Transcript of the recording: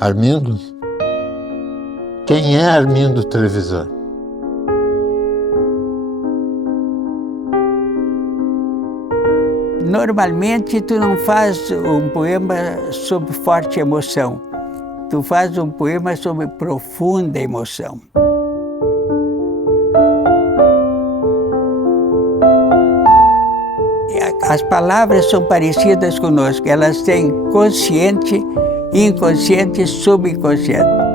Armindo? Quem é Armindo Trevisan? Normalmente, tu não faz um poema sobre forte emoção. Tu faz um poema sobre profunda emoção. As palavras são parecidas conosco. Elas têm consciente, inconsciente e subconsciente.